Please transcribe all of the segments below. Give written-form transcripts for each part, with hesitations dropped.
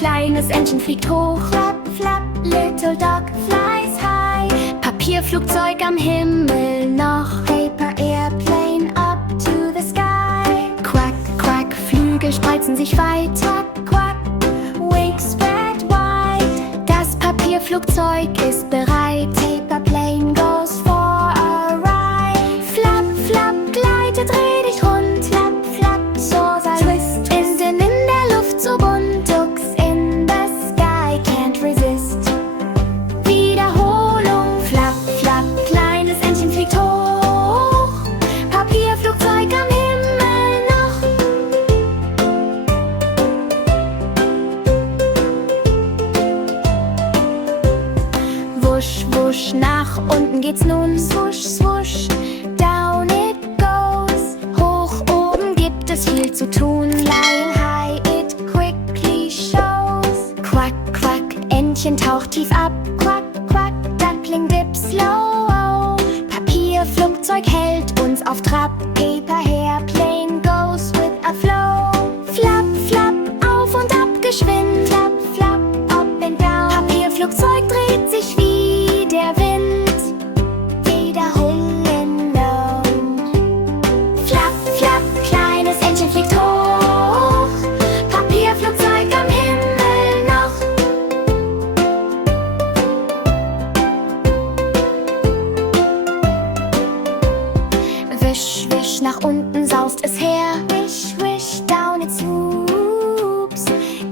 kleines Entchen fliegt hoch. Flap, flap, little dog flies high. Papierflugzeug am Himmel noch. Paper airplane up to the sky. Quack, quack, Flügel spreizen sich weit. Quack, quack, wings spread wide. Das Papierflugzeug ist bereit. Paper plane goes for a ride. Flap, flap, gleite, dreh dich rund. Flap, flap, so sei Twist. In der Luft so bunt. Ducks in the sky, can't resist. Wiederholung. Flap, flap, kleines Entchen fliegt hoch. Papierflugzeug am Himmel noch. Wusch, wusch, nach unten geht's nun. Swoosh, swoosh, down it goes. Hoch oben gibt es viel zu tun. Flying high, it quickly shows. Quack, quack, Entchen taucht tief ab. Quack, quack, Duckling dips low. Papierflugzeug hält uns auf Trab. Paper airplane goes with a flow. Flap, flap, auf und ab geschwind. Flap, flap, up and down. Papierflugzeug dreht sich wie der Wind. Wiederholen no. Flap, flap, kleines Entchen fliegt hoch. Papierflugzeug am Himmel noch. Wisch, wisch, nach unten saust es her. Wish, wish, down it swoops.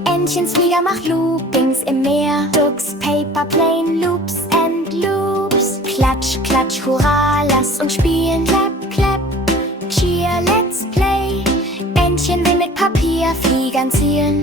Entchens Flieder macht Loopings im Meer. Ducks Paper Plane loops and loops. Klatsch, klatsch, hurra, lass uns spielen. Clap, clap, cheer, let's play. Entchen will mit Papierfliegern zielen.